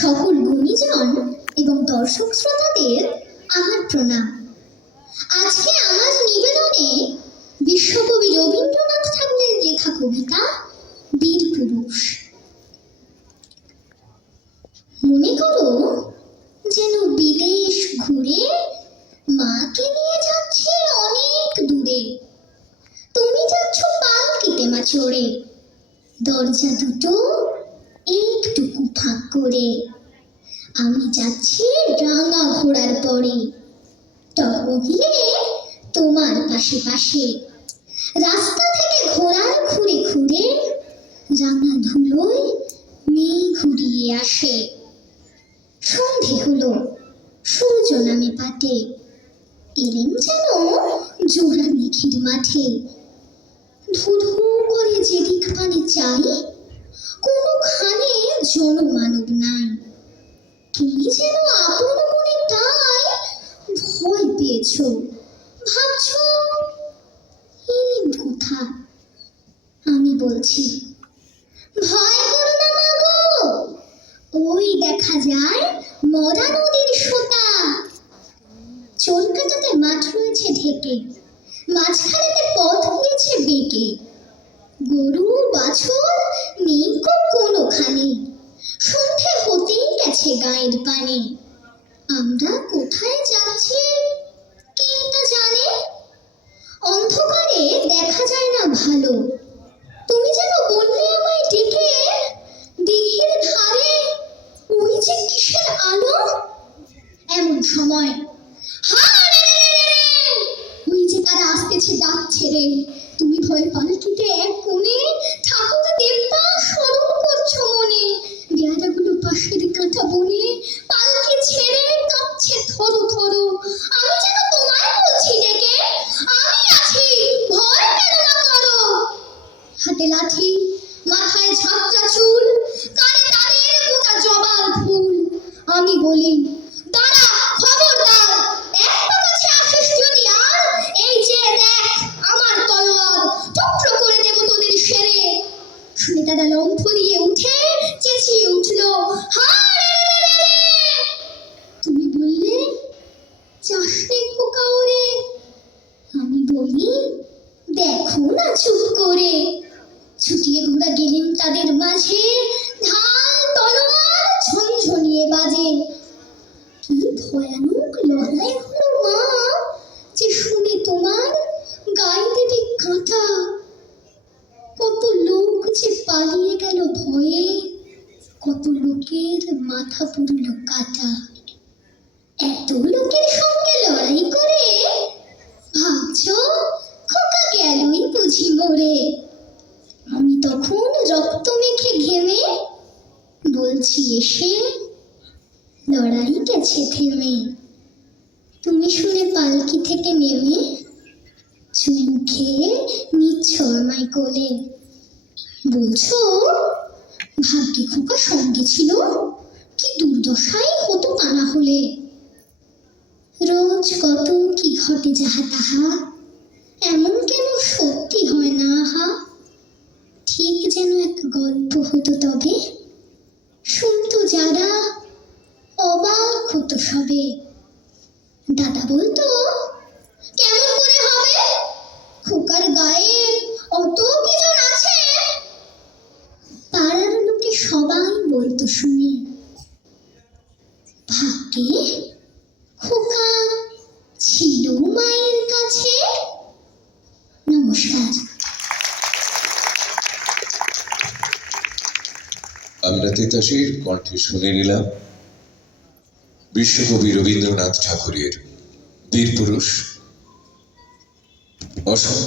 সকল গুণীজন এবং দর্শক শ্রোতাদের আমার প্রণাম। আজকে আমার নিবেদনে বিশ্বকবি রবীন্দ্রনাথ ঠাকুরের লেখা কবিতা বীরপুরুষ। মনে করো যেন বিদেশ ঘুরে মাকে নিয়ে যাচ্ছে অনেক দূরে। তুমি যাচ্ছ পালকিতে মা চড়ে, দরজা দুটো একটুকু ফাঁক করে। আমি যাচ্ছি রাঙা ঘোড়ার পরে, টগবগিয়ে তোমার পাশে পাশে। রাস্তা থেকে ঘোড়ার খুঁড়ে খুঁড়ে রাঙা ধুলোয় মেয়ে ঘুরিয়ে আসে। সন্ধে হলো, সূর্য নামে পাটে, এলেন যেন জোড়া মেঘের মাঠে। ধুধু করে যেদিক পানে চাই, কোনোখানে জনমানব নাই। তুমি যেন আপন মনে তাই ভয় পেয়েছ, ভাবছ এলেন কোথা। আমি বলছি ভয় করো না মাগো, ওই দেখা যায় মরা নদীর সোতা। চোর কাটাতে মাঠ রয়েছে ঢেকে, মাঝখানেতে পথ গিয়েছে বেঁকে। গরু বাছুর নেই কোনোখানে, সন্ধে হতেই গেছে গায়ের পানে। আমরা কোথায় যাচ্ছি কে তা জানে, অন্ধকারে দেখা যায় না ভালো। তুমি যেন বললে আমায় ডেকে, দিঘির ধারে ওই যে কিসের আলো। এমন সময় ওই যে তারা আসতেছে ডাক ছেড়ে। তুমি ভয় পালকিতে এক কোণে ঠাকুর দেবতা স্মরণ করছো মনে। বেয়ারাগুলো পাশের কাঁটা বনে পালকি ছেড়ে কাঁপছে থরো থরো। আমি যেন তোমায় বলছি ডেকে, আমি আছি, ভয় পেল না করো। হাতে লাঠি, মাথায় ঝাপটা চুল, কানে তারের গোটা জবার ফুল। আমি বলি দাঁড়া, খবরদার, এক পা কাছে আসিস যদি আর, এই যে দেখ আমার তলোয়ার, টুকরো করে দেব তোদের সেরে। শুনে তারা লম্ফ দিয়ে উঠে চেঁচিয়ে উঠলো, তুমি বললে চাস রে খোকা ওরে। আমি বলি দেখো না চুপ করে। ছুটিয়ে ঘোড়া গেলেন তাদের মাঝে, ঢাল তলোয়ার ঝনঝনিয়ে বাজে। কি ভয়ানক লড়াই হলো মা, যে শুনে তোমার গায়ে দেবে কাঁটা। কত লোক যে পালিয়ে গেল ভয়ে, কত লোকের মাথা পুরল কাটা। এত লোকের সঙ্গে লড়াই করে ভাবছ খোকা গেলই বুঝি মরে। আমি তখন রক্ত মেখে ঘেমে বলছি এসে, লড়াই গেছে থেমে। তুমি শুনে পালকি থেকে নেমে চুমু খেয়ে নিচ্ছ আমায় কোলে। বলছো ভাগ্যে খোকা সঙ্গে ছিল, কি দুর্দশাই হতো তা না হলে। রোজ কত কি ঘটে যাহা তাহা, এমন কেন সত্যি হয় না আহা। ঠিক যেন এক গল্প হতো তবে, শুনতো যারা অবাক হতো সবে। দাদা বলতো কেমন করে হবে, খোকার গায়ে অত কি জোর আছে। পাড়ার লোকে সবাই বলতো শুনে, ভাগ্যে খোকা ছিল মায়ের কাছে। নমস্কার। আমরা তিতাসের কণ্ঠে শুনে নিলাম বিশ্বকবি রবীন্দ্রনাথ ঠাকুরের বীরপুরুষ। অসংখ্য